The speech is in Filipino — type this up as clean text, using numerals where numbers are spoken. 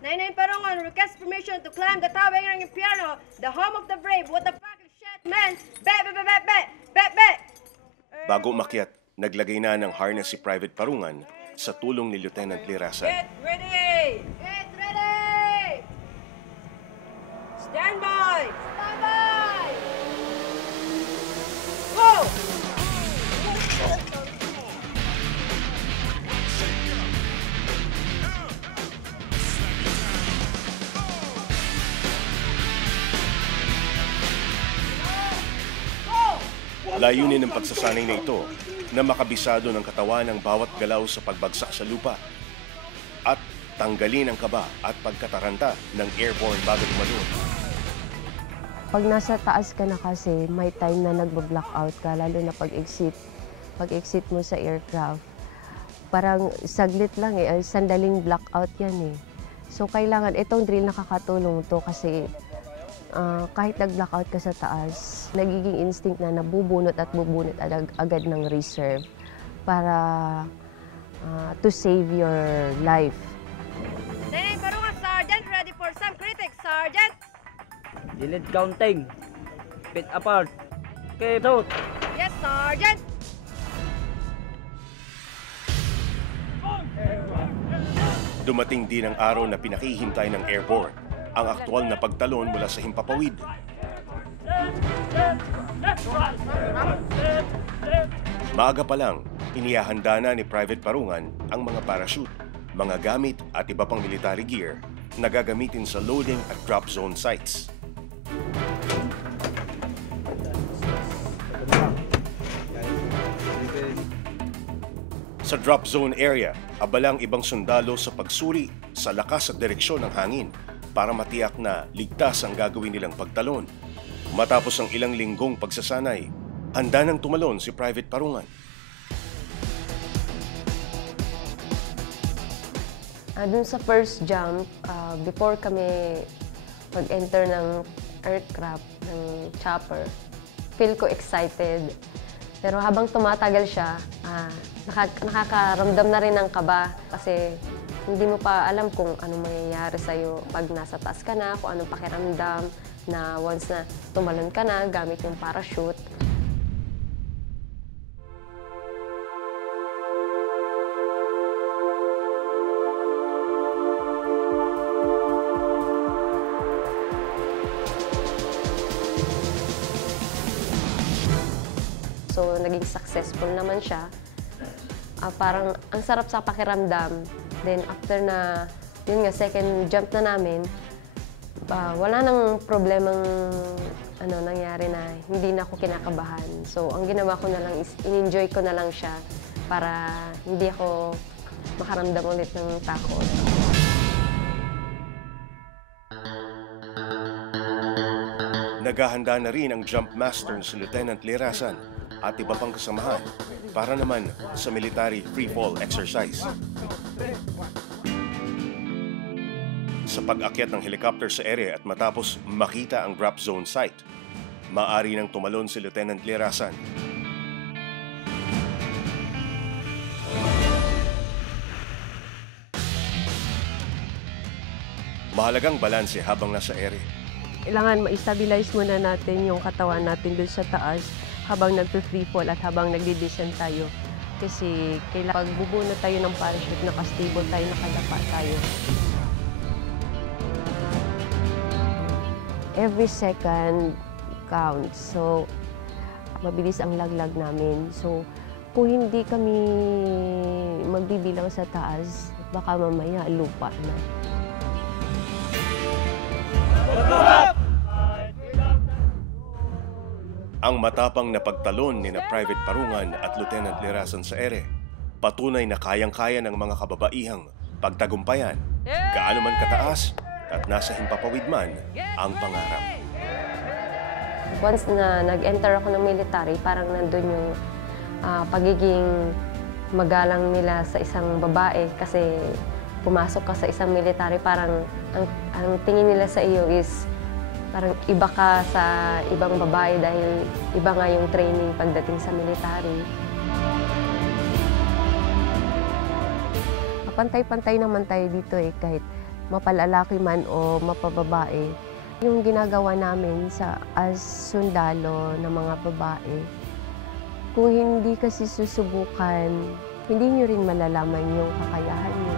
Nainay Parungan requests permission to climb the towering ng impyerno, the home of the brave. What the fuck is shit, man? Bet! Bago umakyat, naglagay na ng harness si Private Parungan sa tulong ni Lieutenant Lirasan. Get ready! Get ready! Stand by! Stand by! Go! Layunin ng pagsasanay na ito na makabisado ng katawan ng bawat galaw sa pagbagsak sa lupa at tanggalin ang kaba at pagkataranta ng airborne bago tumalon. Pag nasa taas ka na kasi, may time na nagba-blackout ka, lalo na pag-exit mo sa aircraft. Parang saglit lang sandaling blackout yan eh. So kailangan, itong drill nakakatulong to kasi kahit nag-blackout ka sa taas, nagiging instinct na nabubunot at bubunot agad ng reserve para to save your life. Nainay Parungan, Sergeant, ready for some critics, Sergeant! Delete counting. Pit apart. Okay, shoot. Yes, Sergeant! Dumating din ang araw na pinakihintay ng airborne, ang aktwal na pagtalon mula sa himpapawid. Maaga pa lang, inihahanda na ni Private Parungan ang mga parachute, mga gamit at iba pang military gear na gagamitin sa loading at drop zone sites. Sa drop zone area, abalang ibang sundalo sa pagsuri sa lakas at direksyon ng hangin para matiyak na ligtas ang gagawin nilang pagtalon. Matapos ang ilang linggong pagsasanay, handa nang tumalon si Private Parungan. Doon sa first jump, before kami mag-enter ng aircraft, ng chopper, feel ko excited. Pero habang tumatagal siya, nakakaramdam na rin ng kaba kasi hindi mo pa alam kung anong mangyayari sa'yo pag nasa taas ka na, kung anong pakiramdam na once na tumalon ka na gamit yung parachute. So, naging successful naman siya. Parang ang sarap sa pakiramdam. Then, after na, yun nga, second jump na namin, wala nang problemang nangyari na hindi na ako kinakabahan. So, ang ginawa ko na lang is, in-enjoy ko na lang siya para hindi ako makaramdam ulit ng takot. Naghahanda na rin ang jump master si Lieutenant Lirasan at iba pang kasamahan para naman sa military free-fall exercise. Sa pag-akyat ng helicopter sa area at matapos makita ang drop zone site, maaari nang tumalon si Lieutenant Lirasan. Mahalagang balanse habang nasa area. Kailangan ma-stabilize muna natin yung katawan natin doon sa taas habang nag-free fall at habang nagdi-descend tayo. Kasi kailangan pag bubunot tayo ng parachute, nakastable tayo, nakadapa tayo. Every second counts. So, mabilis ang laglag namin. So, kung hindi kami magbibilang sa taas, baka mamaya lupa na. Ang matapang na pagtalon ni na Private Parungan at Lieutenant Lirasan sa ere, patunay na kayang-kaya ng mga kababaihang pagtagumpayan, gaano man kataas at nasa himpapawid man ang pangarap. Once na nag-enter ako ng military, parang nandun yung pagiging magalang nila sa isang babae kasi pumasok ka sa isang military, parang ang tingin nila sa iyo is parang iba ka sa ibang babae dahil iba nga yung training pagdating sa military. Pantay-pantay naman tayo dito kahit mapalalaki man o mapababae. Yung ginagawa namin as sundalo ng mga babae, kung hindi kasi susubukan, hindi nyo rin malalaman yung kakayahan nyo.